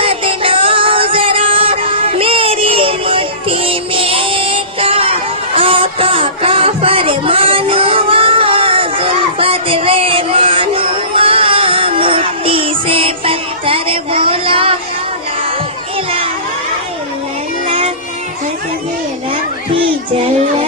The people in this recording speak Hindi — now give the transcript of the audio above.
बदलाओ जरा मेरी मुट्ठी में का आका का फरमान हुआ जुल्फत रहमान हुआ मुट्ठी से पत्थर बोला ला इलाहा इल्लल्लाह हस्बी रब्बी जल्ला